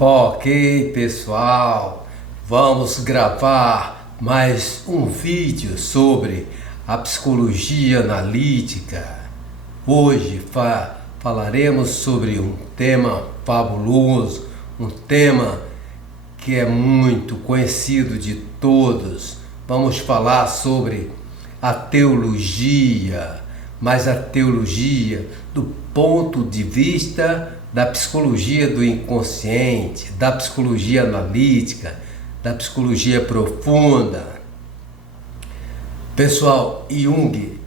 Ok, pessoal, vamos gravar mais um vídeo sobre a psicologia analítica. Hoje falaremos sobre um tema fabuloso, um tema que é muito conhecido de todos. Vamos falar sobre a teologia, mas a teologia do ponto de vista da psicologia do inconsciente, da psicologia analítica, da psicologia profunda. Pessoal, Jung,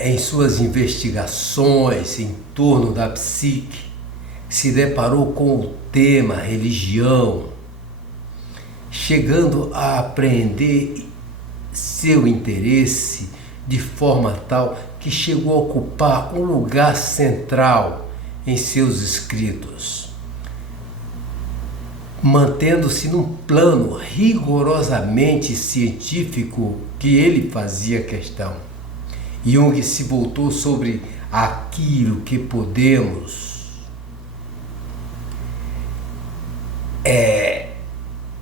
em suas investigações em torno da psique, se deparou com o tema religião, chegando a apreender seu interesse de forma tal que chegou a ocupar um lugar central em seus escritos, mantendo-se num plano rigorosamente científico que ele fazia questão. Jung se voltou sobre aquilo que podemos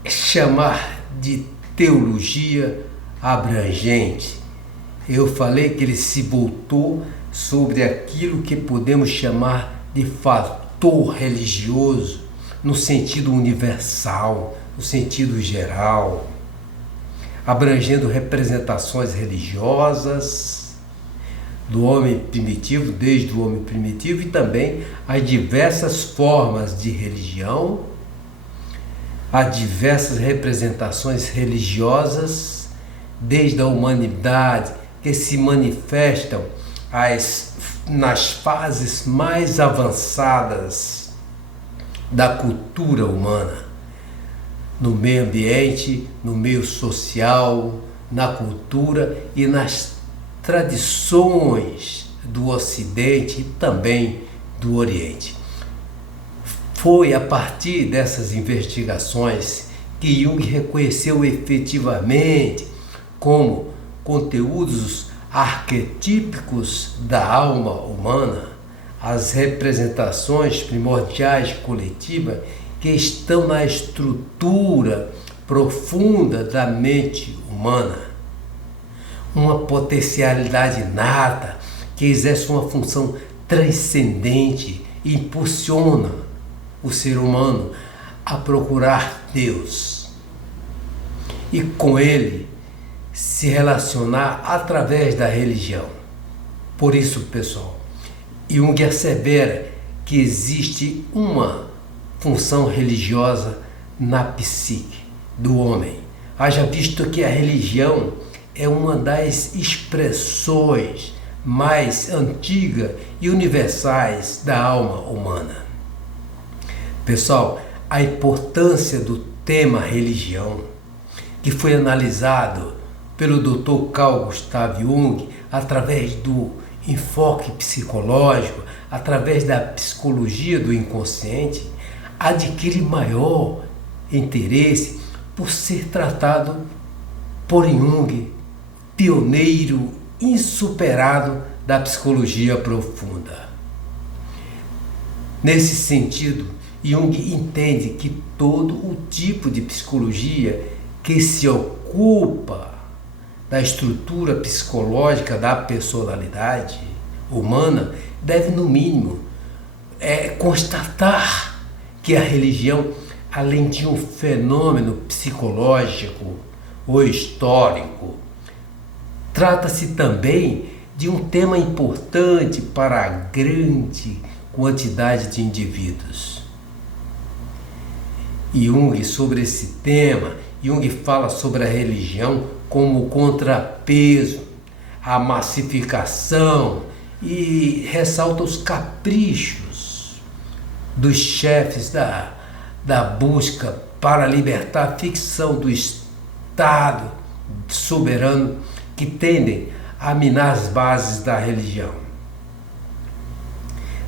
chamar de teologia abrangente. Eu falei que ele se voltou sobre aquilo que podemos chamar de fator religioso, no sentido universal, no sentido geral, abrangendo representações religiosas do homem primitivo, desde o homem primitivo, e também as diversas formas de religião, as diversas representações religiosas desde a humanidade que se manifestam nas fases mais avançadas da cultura humana, no meio ambiente, no meio social, na cultura e nas tradições do Ocidente e também do Oriente. Foi a partir dessas investigações que Jung reconheceu efetivamente como conteúdos arquetípicos da alma humana, as representações primordiais coletivas que estão na estrutura profunda da mente humana, uma potencialidade inata que exerce uma função transcendente e impulsiona o ser humano a procurar Deus e com ele se relacionar através da religião. Por isso, pessoal, Jung assevera que existe uma função religiosa na psique do homem. Haja visto que a religião é uma das expressões mais antigas e universais da alma humana. Pessoal, a importância do tema religião, que foi analisado pelo Dr. Carl Gustav Jung através do enfoque psicológico, através da psicologia do inconsciente, adquire maior interesse por ser tratado por Jung, pioneiro insuperado da psicologia profunda. Nesse sentido, Jung entende que todo o tipo de psicologia que se ocupa da estrutura psicológica da personalidade humana deve, no mínimo, constatar que a religião, além de um fenômeno psicológico ou histórico, trata-se também de um tema importante para a grande quantidade de indivíduos. Jung, sobre esse tema, Jung fala sobre a religião como contrapeso à massificação e ressalta os caprichos dos chefes da busca para libertar a ficção do Estado soberano que tendem a minar as bases da religião.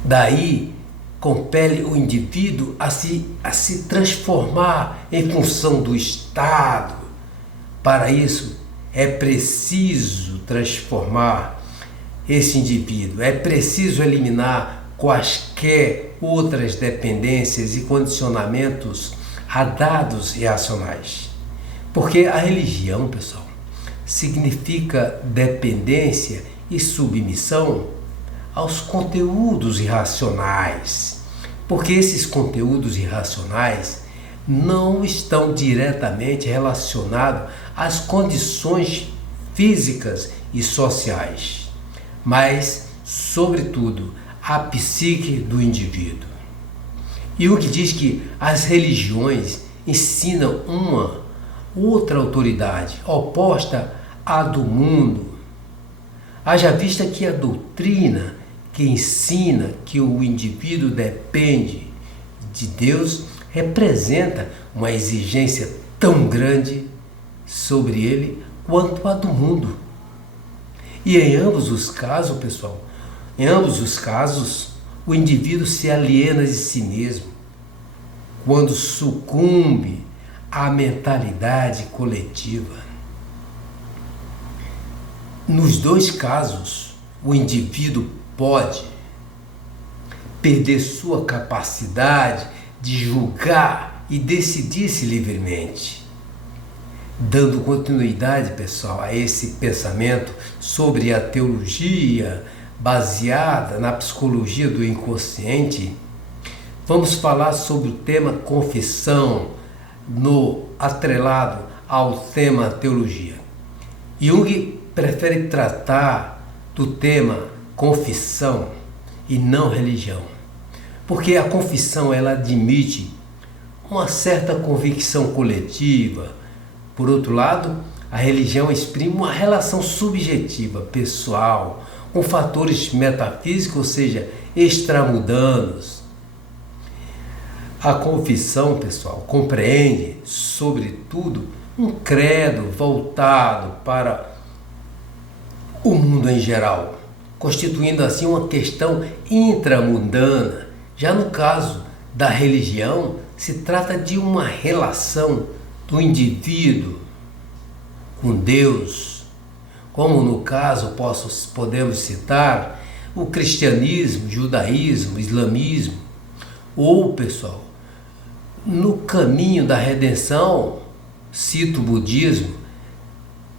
Daí, compele o indivíduo a se transformar em função do Estado. Para isso, é preciso transformar esse indivíduo, é preciso eliminar quaisquer outras dependências e condicionamentos a dados reacionais. Porque a religião, pessoal, significa dependência e submissão aos conteúdos irracionais. Porque esses conteúdos irracionais não estão diretamente relacionados às condições físicas e sociais, mas, sobretudo, à psique do indivíduo. Jung diz que as religiões ensinam uma outra autoridade oposta à do mundo. Haja vista que a doutrina que ensina que o indivíduo depende de Deus representa uma exigência tão grande sobre ele quanto a do mundo. E em ambos os casos, pessoal, o indivíduo se aliena de si mesmo quando sucumbe à mentalidade coletiva. Nos dois casos, o indivíduo pode perder sua capacidade de julgar e decidir-se livremente. Dando continuidade, pessoal, a esse pensamento sobre a teologia baseada na psicologia do inconsciente, vamos falar sobre o tema confissão, atrelado ao tema teologia. Jung prefere tratar do tema confissão e não religião, porque a confissão ela admite uma certa convicção coletiva. Por outro lado, a religião exprime uma relação subjetiva, pessoal, com fatores metafísicos, ou seja, extramundanos. A confissão, pessoal, compreende, sobretudo, um credo voltado para o mundo em geral, constituindo assim uma questão intramundana. Já no caso da religião, se trata de uma relação do indivíduo com Deus, como no caso podemos citar o cristianismo, judaísmo, islamismo, ou, pessoal, no caminho da redenção, cito o budismo.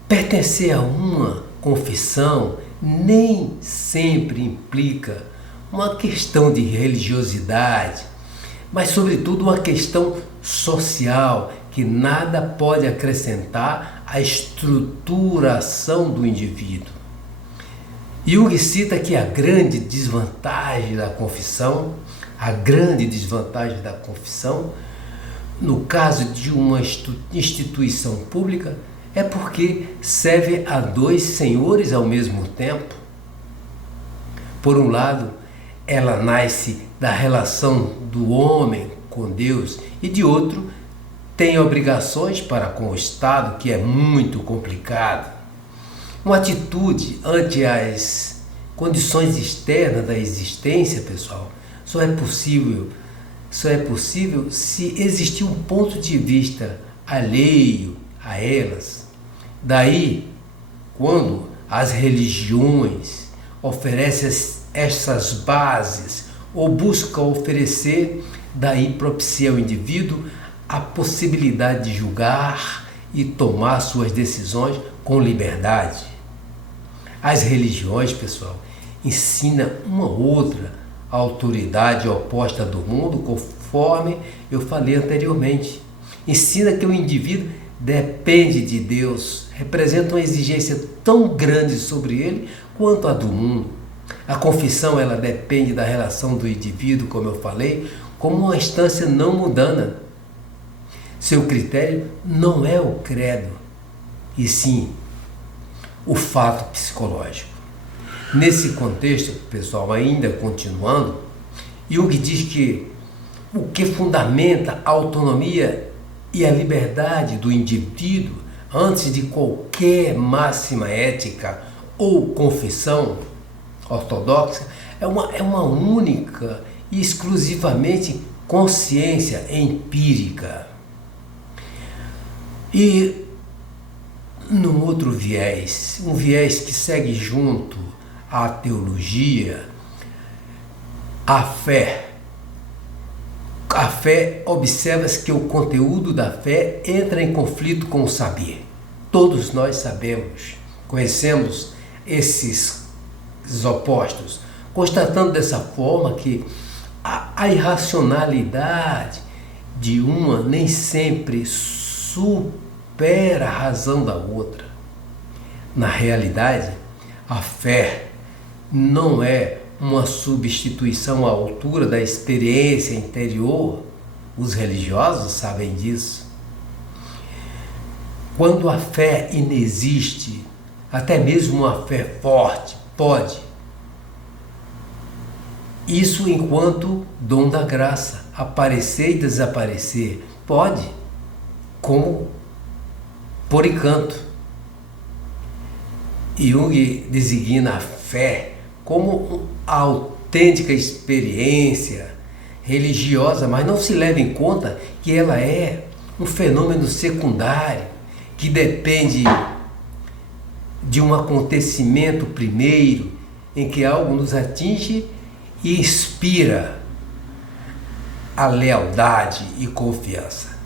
Pertencer a uma confissão nem sempre implica uma questão de religiosidade, mas sobretudo uma questão social que nada pode acrescentar à estruturação do indivíduo. Jung cita que a grande desvantagem da confissão, no caso de uma instituição pública, é porque serve a dois senhores ao mesmo tempo. Por um lado, ela nasce da relação do homem com Deus e de outro, tem obrigações para com o Estado, que é muito complicado. Uma atitude ante as condições externas da existência, pessoal, só é possível se existir um ponto de vista alheio a elas. Daí, quando as religiões oferecem essas bases ou buscam oferecer, daí propicia ao indivíduo a possibilidade de julgar e tomar suas decisões com liberdade. As religiões, pessoal, ensinam uma outra autoridade oposta do mundo, conforme eu falei anteriormente. Ensina que o indivíduo depende de Deus, representa uma exigência tão grande sobre ele quanto a do mundo. A confissão ela depende da relação do indivíduo, como eu falei, como uma instância não mundana. Seu critério não é o credo, e sim o fato psicológico. Nesse contexto, pessoal, ainda continuando, Jung diz que o que fundamenta a autonomia e a liberdade do indivíduo antes de qualquer máxima ética ou confissão ortodoxa é uma única e exclusivamente consciência empírica. E num outro viés, um viés que segue junto à teologia, a fé a fé, observa-se que o conteúdo da fé entra em conflito com o saber. Todos nós sabemos, conhecemos esses opostos, constatando dessa forma que a irracionalidade de uma nem sempre supera a razão da outra. Na realidade, a fé não é uma substituição à altura da experiência interior. Os religiosos sabem disso. Quando a fé inexiste, até mesmo uma fé forte pode. Isso enquanto dom da graça, aparecer e desaparecer, pode, como por encanto. Jung designa a fé como a autêntica experiência religiosa, mas não se leva em conta que ela é um fenômeno secundário, que depende de um acontecimento primeiro, em que algo nos atinge e inspira a lealdade e confiança.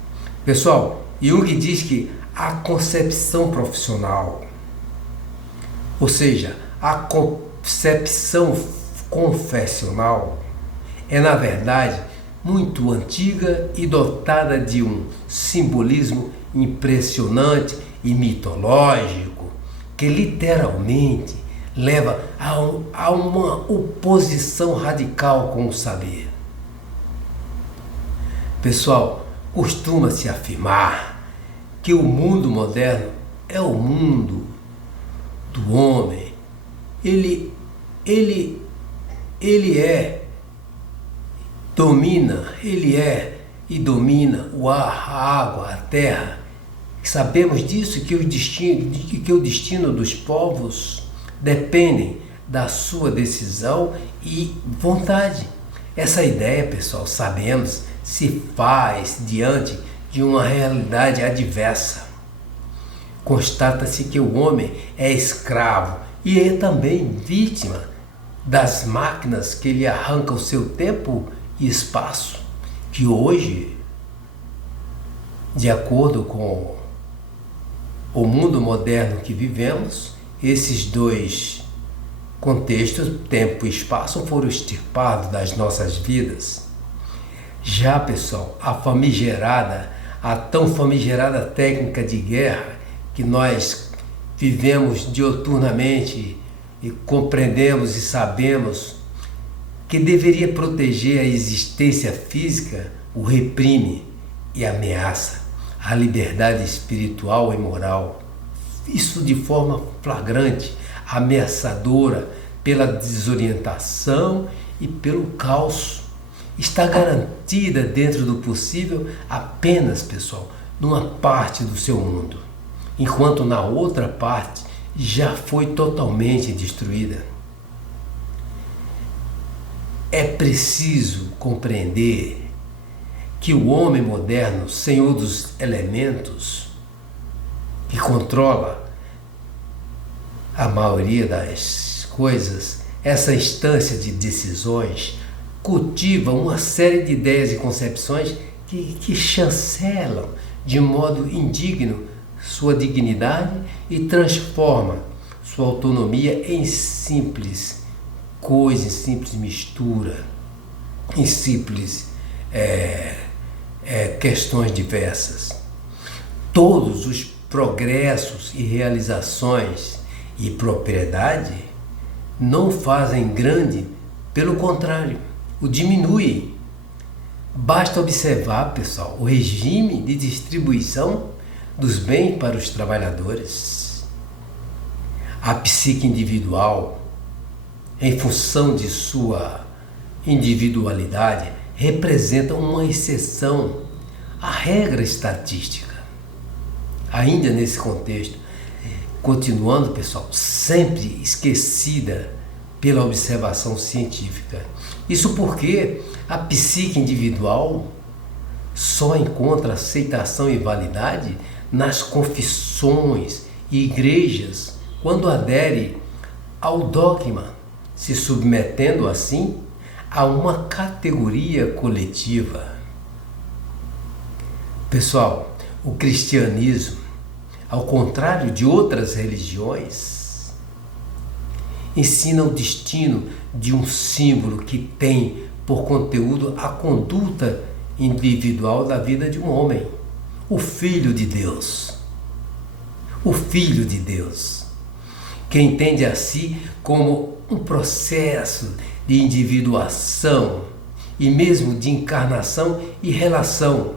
Pessoal, Jung diz que a concepção profissional, ou seja, a concepção confessional, é na verdade muito antiga e dotada de um simbolismo impressionante e mitológico, que literalmente leva a uma oposição radical com o saber. Pessoal, costuma-se afirmar que o mundo moderno é o mundo do homem. Ele é e domina o ar, a água, a terra. Sabemos disso, que o destino dos povos dependem da sua decisão e vontade. Essa ideia, pessoal, sabemos, se faz diante de uma realidade adversa. Constata-se que o homem é escravo e é também vítima das máquinas que lhe arrancam seu tempo e espaço, que hoje, de acordo com o mundo moderno que vivemos, esses dois contextos, tempo e espaço, foram extirpados das nossas vidas. Já, pessoal, a tão famigerada técnica de guerra que nós vivemos dioturnamente e compreendemos e sabemos que deveria proteger a existência física, o reprime e ameaça a liberdade espiritual e moral. Isso de forma flagrante, ameaçadora, pela desorientação e pelo caos. Está garantida dentro do possível apenas, pessoal, numa parte do seu mundo, enquanto na outra parte já foi totalmente destruída. É preciso compreender que o homem moderno, senhor dos elementos, que controla a maioria das coisas, essa instância de decisões, cultiva uma série de ideias e concepções que chancelam de modo indigno sua dignidade e transforma sua autonomia em simples coisa, em simples mistura, em simples questões diversas. Todos os progressos e realizações e propriedade não fazem grande, pelo contrário, o diminuem. Basta observar, pessoal, o regime de distribuição dos bens para os trabalhadores. A psique individual, em função de sua individualidade, representa uma exceção à regra estatística. Ainda nesse contexto, continuando, pessoal, sempre esquecida pela observação científica. Isso porque a psique individual só encontra aceitação e validade nas confissões e igrejas quando adere ao dogma, se submetendo assim a uma categoria coletiva. Pessoal, o cristianismo, ao contrário de outras religiões, ensina o destino de um símbolo que tem por conteúdo a conduta individual da vida de um homem, o Filho de Deus. O Filho de Deus, que entende a si como um processo de individuação e mesmo de encarnação e relação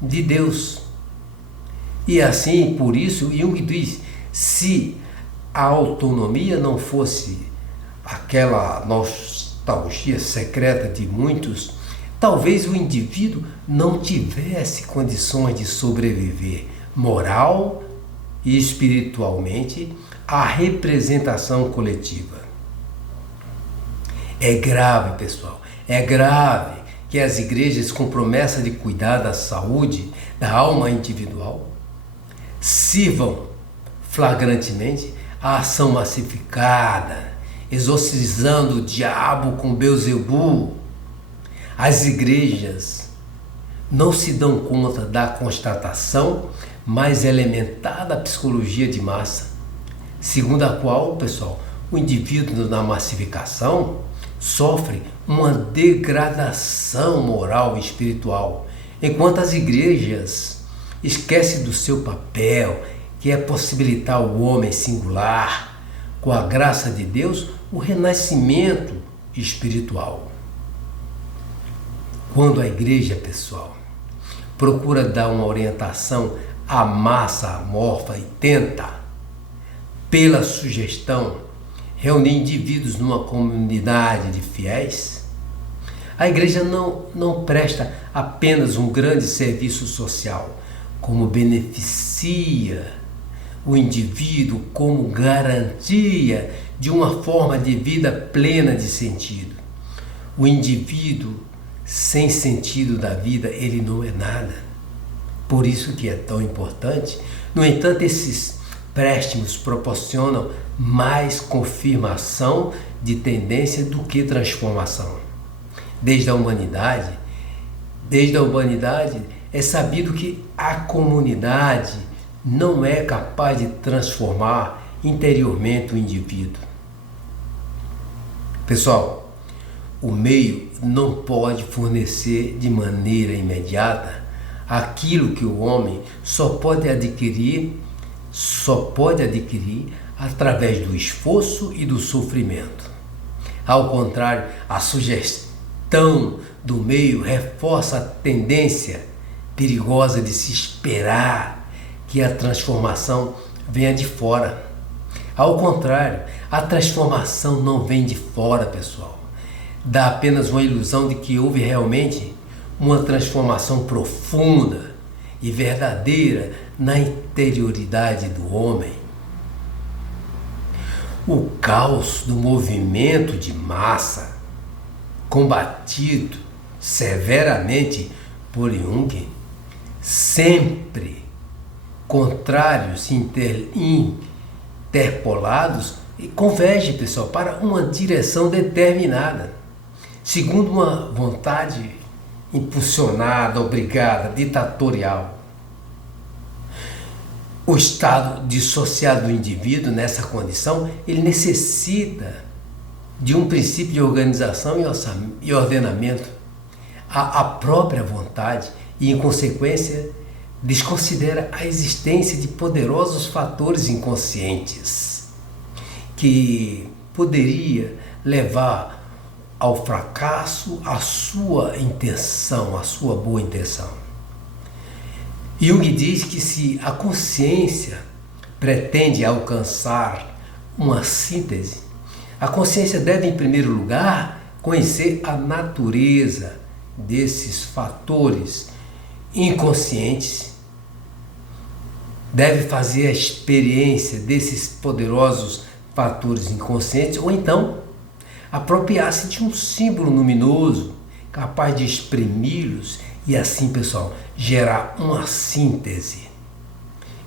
de Deus. E assim, por isso, Jung diz, se a autonomia não fosse aquela nostalgia secreta de muitos, talvez o indivíduo não tivesse condições de sobreviver moral e espiritualmente à representação coletiva. É grave, pessoal, é grave que as igrejas, com promessa de cuidar da saúde da alma individual, sirvam flagrantemente a ação massificada, exorcizando o diabo com Belzebu. As igrejas não se dão conta da constatação mais elementar da psicologia de massa, segundo a qual, pessoal, o indivíduo na massificação sofre uma degradação moral e espiritual, enquanto as igrejas esquecem do seu papel, que é possibilitar ao homem singular, com a graça de Deus, o renascimento espiritual. Quando a igreja, pessoal, procura dar uma orientação à massa amorfa e tenta, pela sugestão, reunir indivíduos numa comunidade de fiéis, a igreja não presta apenas um grande serviço social, como beneficia o indivíduo como garantia de uma forma de vida plena de sentido. O indivíduo sem sentido da vida, ele não é nada. Por isso que é tão importante. No entanto, esses préstimos proporcionam mais confirmação de tendência do que transformação. Desde a humanidade é sabido que a comunidade não é capaz de transformar interiormente o indivíduo. Pessoal, o meio não pode fornecer de maneira imediata aquilo que o homem só pode adquirir através do esforço e do sofrimento. Ao contrário, a sugestão do meio reforça a tendência perigosa de se esperar que a transformação venha de fora. Ao contrário, a transformação não vem de fora, pessoal. Dá apenas uma ilusão de que houve realmente uma transformação profunda e verdadeira na interioridade do homem. O caos do movimento de massa, combatido severamente por Jung, sempre contrários interpolados, e converge, pessoal, para uma direção determinada, segundo uma vontade impulsionada, obrigada, ditatorial. O estado dissociado do indivíduo nessa condição, ele necessita de um princípio de organização e ordenamento. A própria vontade e, em consequência, desconsidera a existência de poderosos fatores inconscientes que poderia levar ao fracasso a sua intenção, a sua boa intenção. Jung diz que se a consciência pretende alcançar uma síntese, a consciência deve, em primeiro lugar, conhecer a natureza desses fatores inconscientes, deve fazer a experiência desses poderosos fatores inconscientes, ou então apropriar-se de um símbolo luminoso capaz de exprimi-los e assim, pessoal, gerar uma síntese.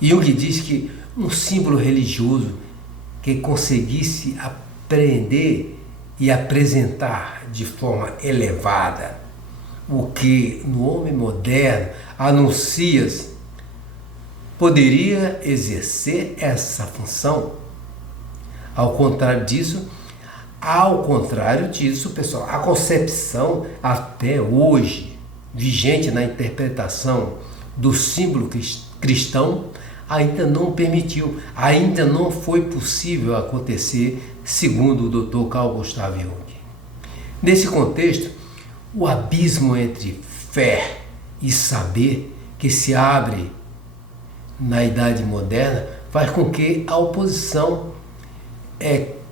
Jung diz que um símbolo religioso que conseguisse apreender e apresentar de forma elevada o que no homem moderno anuncias poderia exercer essa função. Ao contrário disso, pessoal, a concepção até hoje vigente na interpretação do símbolo cristão ainda não permitiu, ainda não foi possível acontecer, segundo o Dr. Carl Gustav Jung. Nesse contexto, o abismo entre fé e saber que se abre na Idade Moderna faz com que a oposição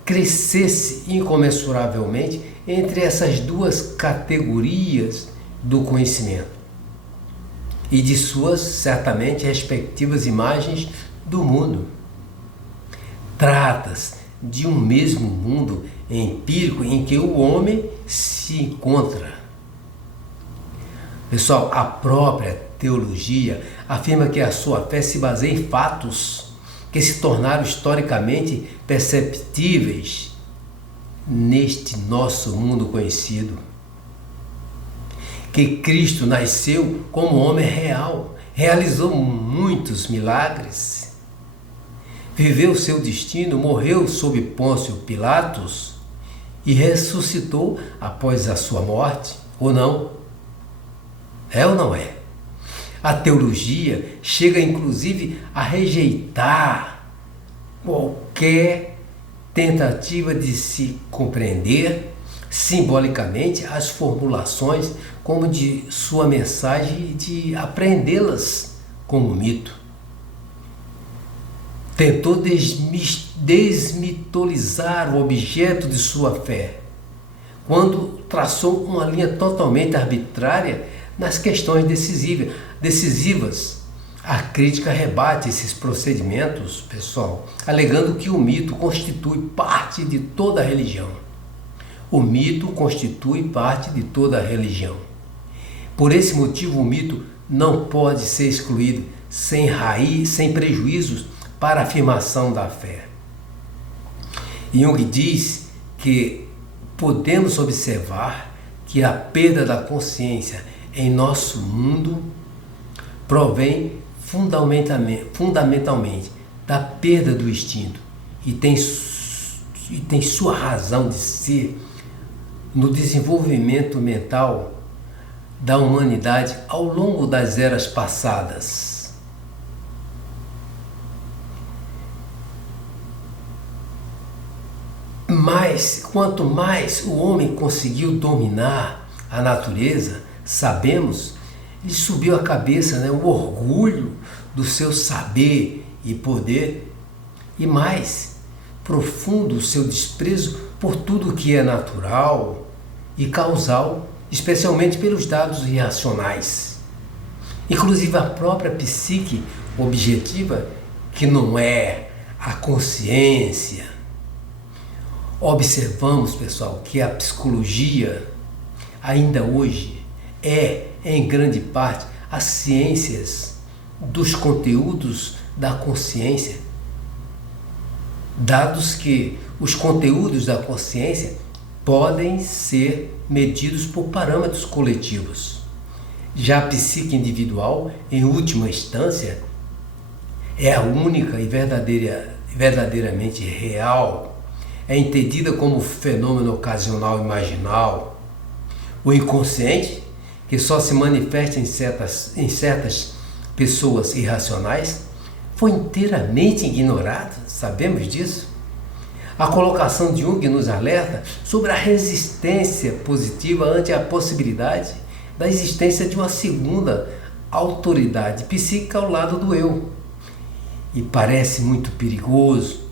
crescesse incomensuravelmente entre essas duas categorias do conhecimento e de suas, certamente, respectivas imagens do mundo. Trata-se de um mesmo mundo empírico em que o homem se encontra. Pessoal, a própria teologia afirma que a sua fé se baseia em fatos que se tornaram historicamente perceptíveis neste nosso mundo conhecido. Que Cristo nasceu como homem real, realizou muitos milagres, viveu seu destino, morreu sob Pôncio Pilatos e ressuscitou após a sua morte, ou não? É ou não é? A teologia chega inclusive a rejeitar qualquer tentativa de se compreender simbolicamente as formulações como de sua mensagem e de apreendê-las como mito. Tentou desmitolizar o objeto de sua fé, quando traçou uma linha totalmente arbitrária nas questões decisivas. A crítica rebate esses procedimentos, pessoal, alegando que o mito constitui parte de toda a religião. O mito constitui parte de toda a religião. Por esse motivo, o mito não pode ser excluído sem prejuízos para a afirmação da fé. Jung diz que podemos observar que a perda da consciência em nosso mundo provém fundamentalmente da perda do instinto e tem sua razão de ser no desenvolvimento mental da humanidade ao longo das eras passadas. Mas, quanto mais o homem conseguiu dominar a natureza, sabemos, lhe subiu à cabeça o orgulho do seu saber e poder, e mais profundo o seu desprezo por tudo que é natural e causal, especialmente pelos dados irracionais. Inclusive a própria psique objetiva, que não é a consciência. Observamos, pessoal, que a psicologia ainda hoje é, em grande parte, as ciências dos conteúdos da consciência, dados que os conteúdos da consciência podem ser medidos por parâmetros coletivos. Já a psique individual, em última instância, é a única e verdadeiramente real, é entendida como fenômeno ocasional e marginal. O inconsciente, que só se manifesta em certas pessoas irracionais, foi inteiramente ignorado, sabemos disso. A colocação de Jung nos alerta sobre a resistência positiva ante a possibilidade da existência de uma segunda autoridade psíquica ao lado do eu. E parece muito perigoso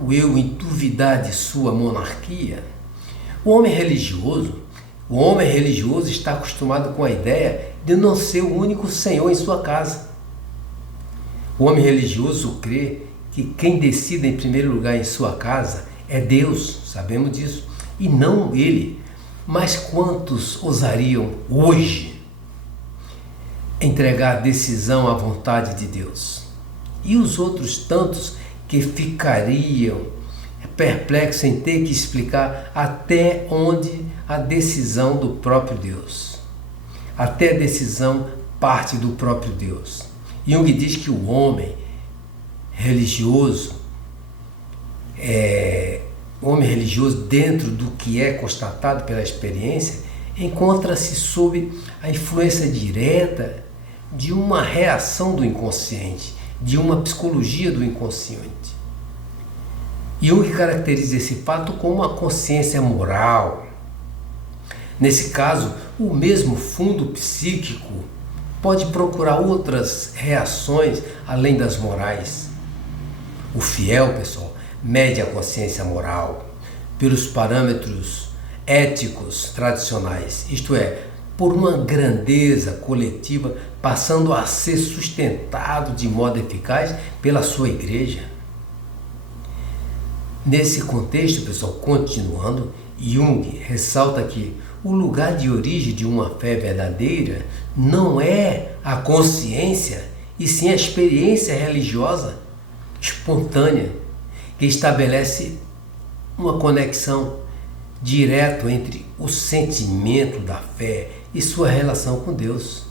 o eu em duvidar de sua monarquia. O homem religioso está acostumado com a ideia de não ser o único senhor em sua casa. O homem religioso crê que quem decide em primeiro lugar em sua casa é Deus, sabemos disso, e não ele. Mas quantos ousariam hoje entregar a decisão à vontade de Deus? E os outros tantos que ficariam perplexos em ter que explicar até onde a decisão do próprio Deus? até a decisão parte do próprio Deus. Jung diz que o homem religioso, dentro do que é constatado pela experiência, encontra-se sob a influência direta de uma reação do inconsciente, de uma psicologia do inconsciente. Jung caracteriza esse fato como uma consciência moral. Nesse caso, o mesmo fundo psíquico pode procurar outras reações além das morais. O fiel, pessoal, mede a consciência moral pelos parâmetros éticos tradicionais, isto é, por uma grandeza coletiva, passando a ser sustentado de modo eficaz pela sua igreja. Nesse contexto, pessoal, continuando, Jung ressalta que o lugar de origem de uma fé verdadeira não é a consciência, e sim a experiência religiosa espontânea, que estabelece uma conexão direta entre o sentimento da fé e sua relação com Deus.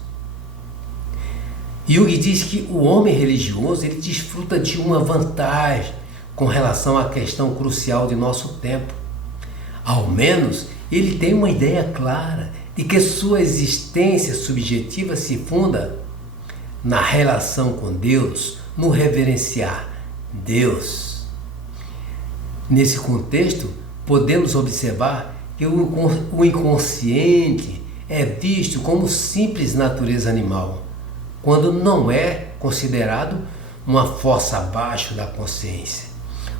Jung diz que o homem religioso ele desfruta de uma vantagem com relação à questão crucial de nosso tempo. Ao menos ele tem uma ideia clara de que sua existência subjetiva se funda na relação com Deus, no reverenciar Deus. Nesse contexto, podemos observar que o inconsciente é visto como simples natureza animal, quando não é considerado uma força abaixo da consciência.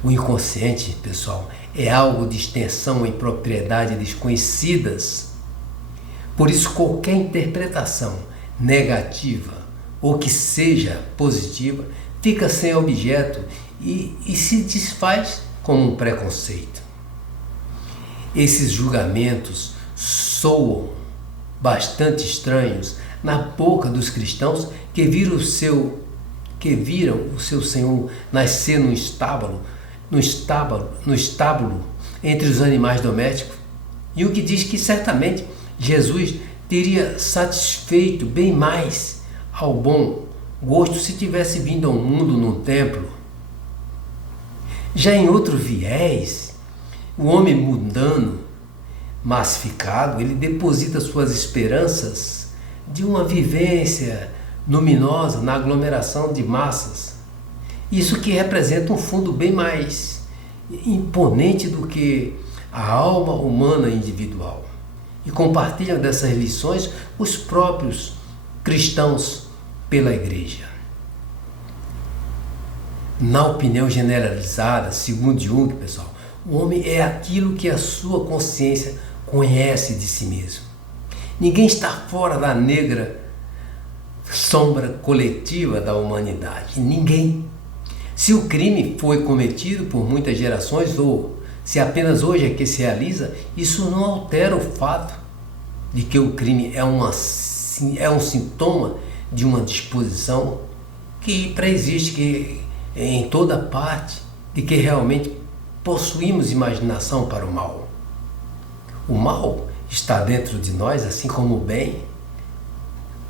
O inconsciente, pessoal, é algo de extensão e propriedade desconhecidas. Por isso, qualquer interpretação negativa ou que seja positiva fica sem objeto e se desfaz como um preconceito. Esses julgamentos soam bastante estranhos na boca dos cristãos que viram o seu Senhor nascer no estábulo entre os animais domésticos, e o que diz que certamente Jesus teria satisfeito bem mais ao bom gosto se tivesse vindo ao mundo num templo. Já em outro viés, o homem mundano, massificado, ele deposita suas esperanças de uma vivência luminosa na aglomeração de massas. Isso que representa um fundo bem mais imponente do que a alma humana individual. E compartilham dessas lições os próprios cristãos pela igreja. Na opinião generalizada, segundo Jung, pessoal, o homem é aquilo que a sua consciência conhece de si mesmo. Ninguém está fora da negra sombra coletiva da humanidade. Ninguém. Se o crime foi cometido por muitas gerações ou se apenas hoje é que se realiza, isso não altera o fato de que o crime é um sintoma de uma disposição que preexiste em toda parte, de que realmente possuímos imaginação para o mal. O mal está dentro de nós, assim como o bem.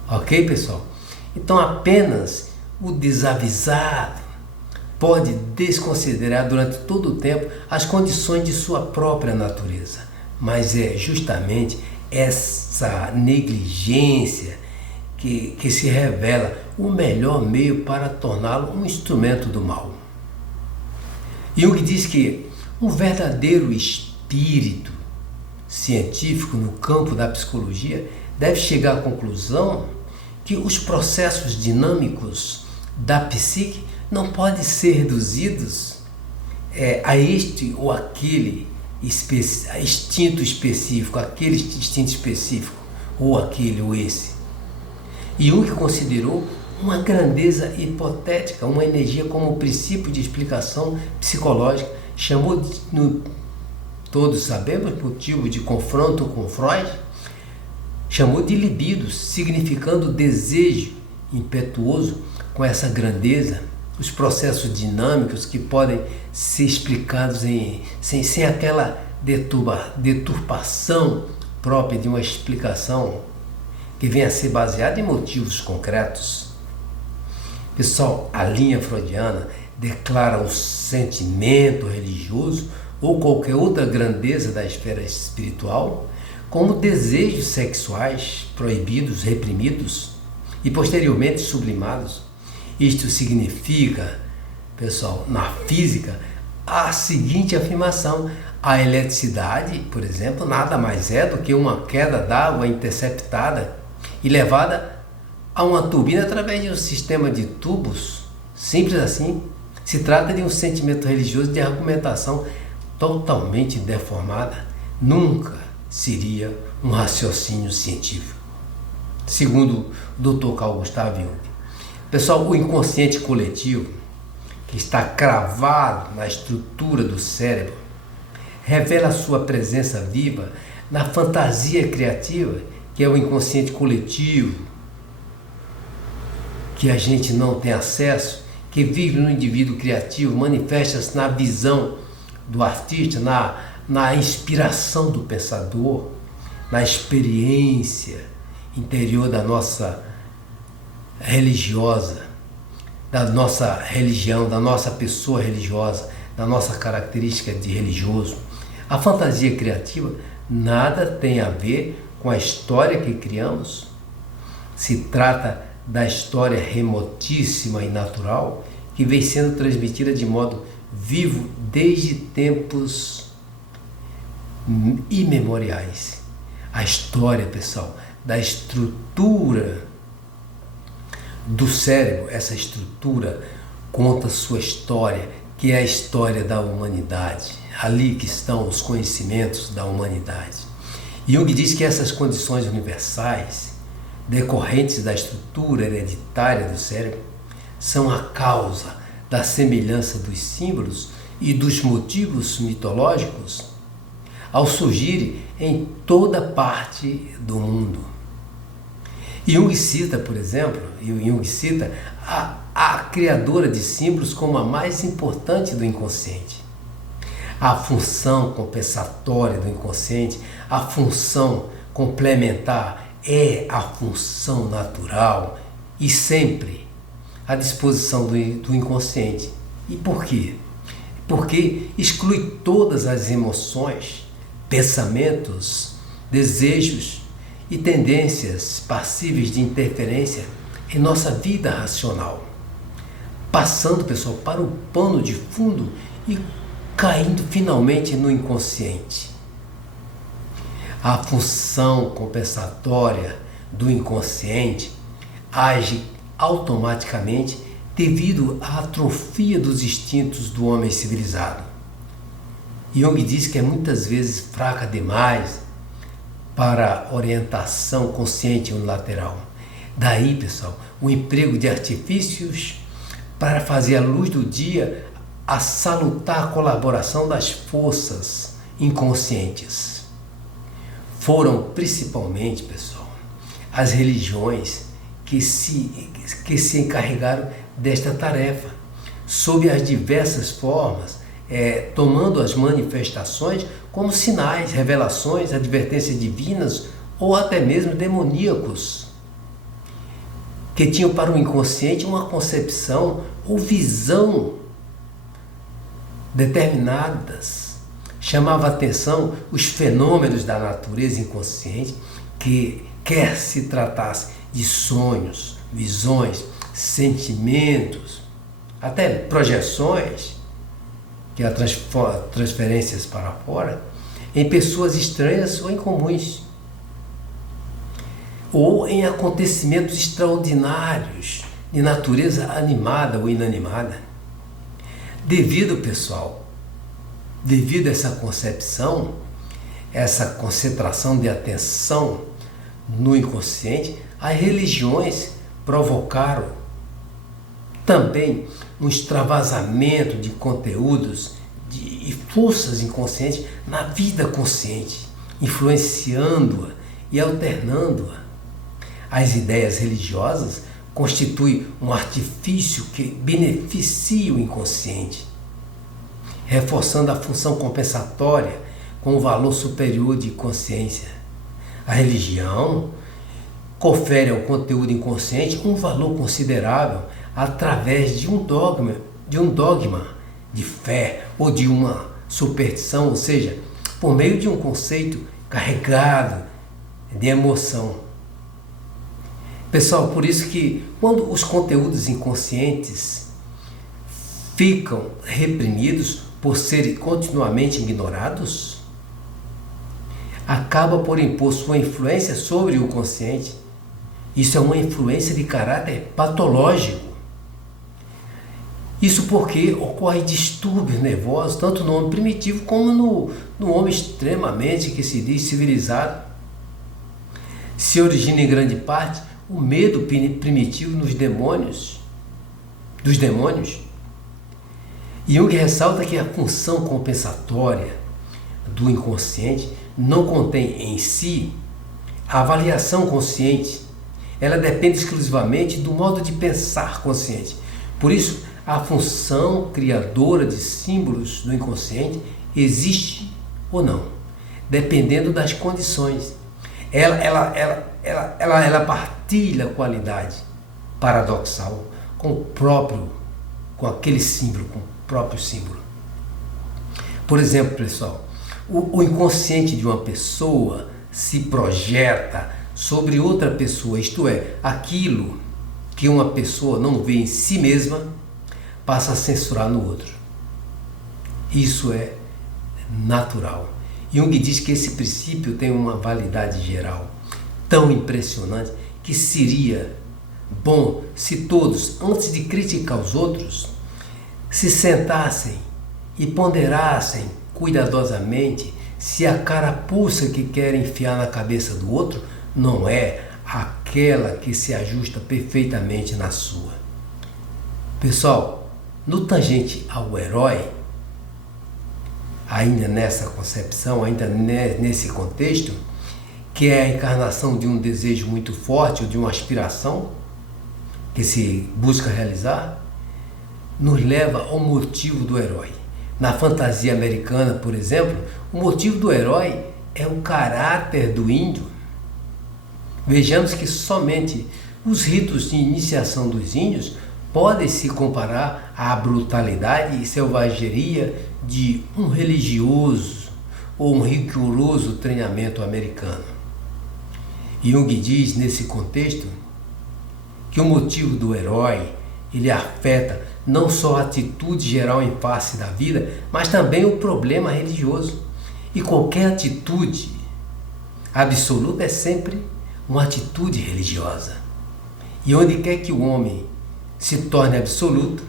Ok, pessoal? Então apenas o desavisado pode desconsiderar durante todo o tempo as condições de sua própria natureza. Mas é justamente essa negligência que se revela o melhor meio para torná-lo um instrumento do mal. Jung diz que um verdadeiro espírito científico no campo da psicologia deve chegar à conclusão que os processos dinâmicos da psique não podem ser reduzidos a este ou aquele instinto específico, aquele instinto específico, ou aquele ou esse. Jung considerou uma grandeza hipotética, uma energia como princípio de explicação psicológica, chamou, todos sabemos, motivo de confronto com Freud, chamou de libido, significando desejo impetuoso. Com essa grandeza, os processos dinâmicos que podem ser explicados sem aquela deturpação própria de uma explicação que vem a ser baseada em motivos concretos. Pessoal, a linha freudiana declara o sentimento religioso ou qualquer outra grandeza da esfera espiritual como desejos sexuais proibidos, reprimidos e posteriormente sublimados. Isto significa, pessoal, na física, a seguinte afirmação: a eletricidade, por exemplo, nada mais é do que uma queda d'água interceptada e levada a uma turbina através de um sistema de tubos. Simples assim. Se trata de um sentimento religioso de argumentação totalmente deformada. Nunca seria um raciocínio científico. Segundo o Dr. Carl Gustav Jung. Pessoal, o inconsciente coletivo, que está cravado na estrutura do cérebro, revela sua presença viva na fantasia criativa, que é o inconsciente coletivo, que a gente não tem acesso, que vive no indivíduo criativo, manifesta-se na visão do artista, na inspiração do pensador, na experiência interior da nossa religiosa, da nossa religião, da nossa pessoa religiosa, da nossa característica de religioso. A fantasia criativa nada tem a ver com a história que criamos. Se trata da história remotíssima e natural que vem sendo transmitida de modo vivo desde tempos imemoriais. A história, pessoal, da estrutura do cérebro, essa estrutura conta sua história, que é a história da humanidade. Ali que estão os conhecimentos da humanidade. Jung diz que essas condições universais decorrentes da estrutura hereditária do cérebro são a causa da semelhança dos símbolos e dos motivos mitológicos ao surgirem em toda parte do mundo. Jung cita, por exemplo, a criadora de símbolos como a mais importante do inconsciente. A função compensatória do inconsciente, a função complementar, é a função natural e sempre à disposição do inconsciente. E por quê? Porque exclui todas as emoções, pensamentos, desejos e tendências passíveis de interferência em nossa vida racional, passando, pessoal, para o pano de fundo e caindo finalmente no inconsciente. A função compensatória do inconsciente age automaticamente devido à atrofia dos instintos do homem civilizado. Jung diz que é muitas vezes fraca demais para orientação consciente unilateral. Daí, pessoal, o emprego de artifícios para fazer à luz do dia a salutar colaboração das forças inconscientes. Foram principalmente, pessoal, as religiões que se encarregaram desta tarefa, sob as diversas formas, tomando as manifestações como sinais, revelações, advertências divinas ou até mesmo demoníacos, que tinham para o inconsciente uma concepção ou visão determinadas. Chamava a atenção os fenômenos da natureza inconsciente, que quer se tratasse de sonhos, visões, sentimentos, até projeções, que é transferências para fora, em pessoas estranhas ou incomuns, ou em acontecimentos extraordinários de natureza animada ou inanimada. Devido a essa concepção, essa concentração de atenção no inconsciente, as religiões provocaram também um extravasamento de conteúdos e forças inconscientes na vida consciente, influenciando-a e alternando-a. As ideias religiosas constituem um artifício que beneficia o inconsciente, reforçando a função compensatória com o valor superior de consciência. A religião confere ao conteúdo inconsciente um valor considerável através de um dogma de fé ou de uma superstição, ou seja, por meio de um conceito carregado de emoção. Pessoal, por isso que quando os conteúdos inconscientes ficam reprimidos por serem continuamente ignorados, acaba por impor sua influência sobre o consciente. Isso é uma influência de caráter patológico. Isso porque ocorre distúrbios nervosos tanto no homem primitivo como no homem extremamente, que se diz, civilizado. Se origina em grande parte o medo primitivo dos demônios. Jung ressalta que a função compensatória do inconsciente não contém em si a avaliação consciente. Ela depende exclusivamente do modo de pensar consciente. Por isso, a função criadora de símbolos do inconsciente existe ou não, dependendo das condições. Ela partilha qualidade paradoxal com aquele símbolo, com o próprio símbolo. Por exemplo, pessoal, o inconsciente de uma pessoa se projeta sobre outra pessoa, isto é, aquilo que uma pessoa não vê em si mesma passa a censurar no outro. Isso é natural. Jung diz que esse princípio tem uma validade geral tão impressionante que seria bom se todos, antes de criticar os outros, se sentassem e ponderassem cuidadosamente se a carapuça que querem enfiar na cabeça do outro não é aquela que se ajusta perfeitamente na sua. Pessoal, no tangente ao herói, ainda nessa concepção, ainda nesse contexto, que é a encarnação de um desejo muito forte ou de uma aspiração que se busca realizar, nos leva ao motivo do herói. Na fantasia americana, por exemplo, o motivo do herói é o caráter do índio. Vejamos que somente os ritos de iniciação dos índios podem se comparar à brutalidade e selvageria de um religioso ou um rigoroso treinamento americano. Jung diz nesse contexto que o motivo do herói ele afeta não só a atitude geral em face da vida, mas também o problema religioso. E qualquer atitude absoluta é sempre uma atitude religiosa. E onde quer que o homem se torne absoluto,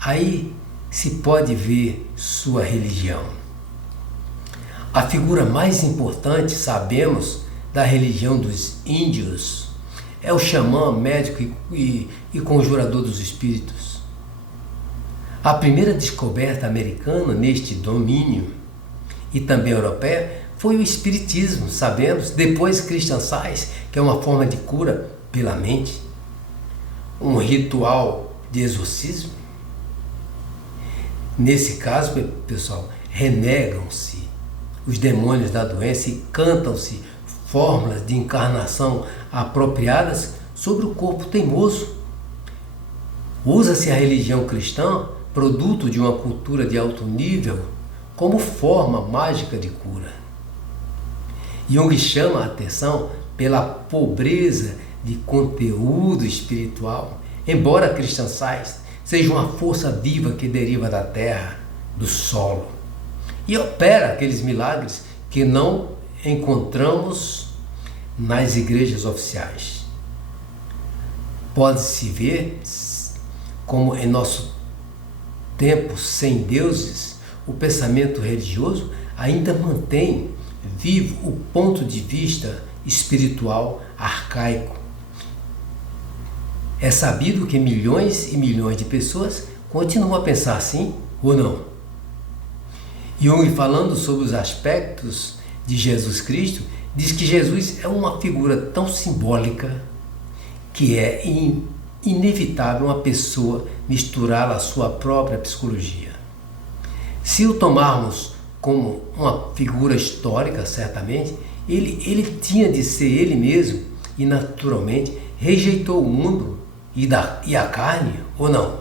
aí se pode ver sua religião. A figura mais importante, sabemos, da religião dos índios é o xamã, médico e conjurador dos espíritos. A primeira descoberta americana neste domínio e também europeia foi o espiritismo, sabemos, depois Christian Science, que é uma forma de cura pela mente, um ritual de exorcismo. Nesse caso, pessoal, renegam-se os demônios da doença e cantam-se fórmulas de encarnação apropriadas sobre o corpo teimoso. Usa-se a religião cristã, produto de uma cultura de alto nível, como forma mágica de cura. Jung chama a atenção pela pobreza de conteúdo espiritual, embora Christian Science seja uma força viva que deriva da terra, do solo, e opera aqueles milagres que não encontramos nas igrejas oficiais. Pode-se ver como em nosso tempo sem deuses, o pensamento religioso ainda mantém vivo o ponto de vista espiritual arcaico. É sabido que milhões e milhões de pessoas continuam a pensar assim ou não. Jung, falando sobre os aspectos de Jesus Cristo, diz que Jesus é uma figura tão simbólica que é inevitável uma pessoa misturá-la à sua própria psicologia. Se o tomarmos como uma figura histórica, certamente, ele tinha de ser ele mesmo e naturalmente rejeitou o mundo e a carne, ou não?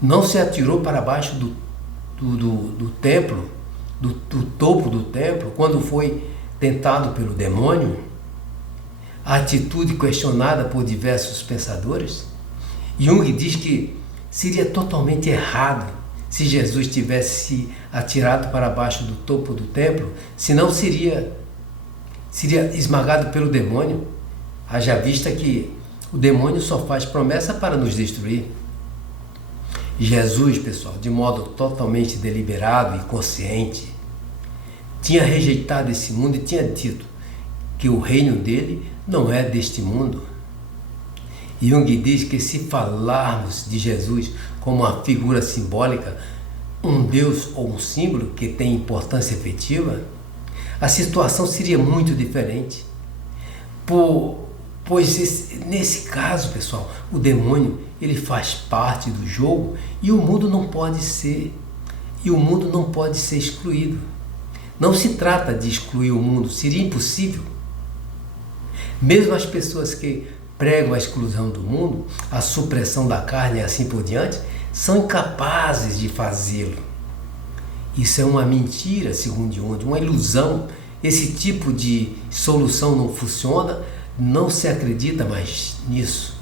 Não se atirou para baixo do templo, do topo do templo, quando foi tentado pelo demônio? A atitude questionada por diversos pensadores? Jung diz que seria totalmente errado se Jesus tivesse se atirado para baixo do topo do templo, senão seria esmagado pelo demônio. Haja vista que o demônio só faz promessa para nos destruir. Jesus, pessoal, de modo totalmente deliberado e consciente, tinha rejeitado esse mundo e tinha dito que o reino dele não é deste mundo. Jung diz que se falarmos de Jesus como uma figura simbólica, um Deus ou um símbolo que tem importância efetiva, a situação seria muito diferente. Pois nesse caso, pessoal, o demônio ele faz parte do jogo e o mundo não pode ser excluído. Não se trata de excluir o mundo, seria impossível. Mesmo as pessoas que pregam a exclusão do mundo, a supressão da carne e assim por diante, são incapazes de fazê-lo. Isso é uma mentira, segundo Jung, uma ilusão. Esse tipo de solução não funciona, não se acredita mais nisso.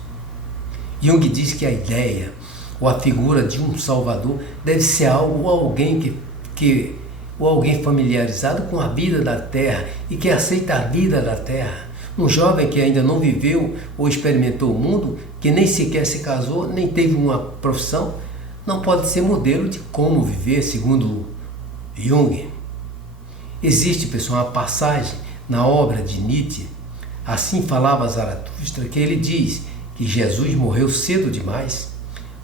Jung diz que a ideia ou a figura de um Salvador deve ser algo ou alguém familiarizado com a vida da Terra e que aceita a vida da Terra. Um jovem que ainda não viveu ou experimentou o mundo, que nem sequer se casou, nem teve uma profissão, não pode ser modelo de como viver, segundo Jung. Existe, pessoal, uma passagem na obra de Nietzsche, Assim Falava Zaratustra, que ele diz que Jesus morreu cedo demais,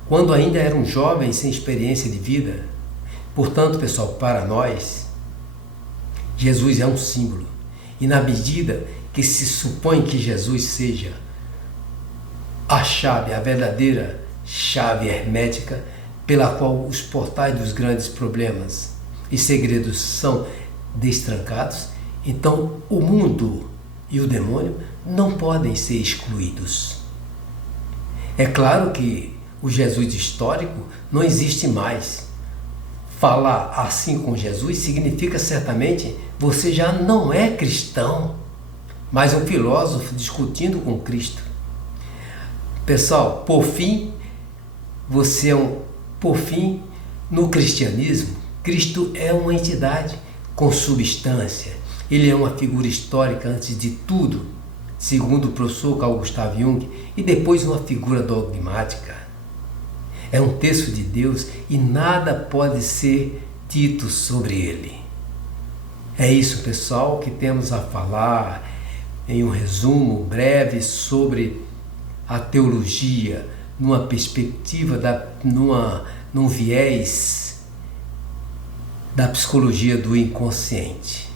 quando ainda era um jovem sem experiência de vida. Portanto, pessoal, para nós, Jesus é um símbolo. E na medida que se supõe que Jesus seja a chave, a verdadeira chave hermética pela qual os portais dos grandes problemas e segredos são destrancados, então o mundo e o demônio não podem ser excluídos. É claro que o Jesus histórico não existe mais. Falar assim com Jesus significa certamente você já não é cristão, mas um filósofo discutindo com Cristo. Pessoal, por fim, no cristianismo, Cristo é uma entidade com substância. Ele é uma figura histórica antes de tudo, segundo o professor Carl Gustav Jung, e depois uma figura dogmática. É um texto de Deus e nada pode ser dito sobre ele. É isso, pessoal, que temos a falar em um resumo breve sobre a teologia, numa perspectiva, num viés da psicologia do inconsciente.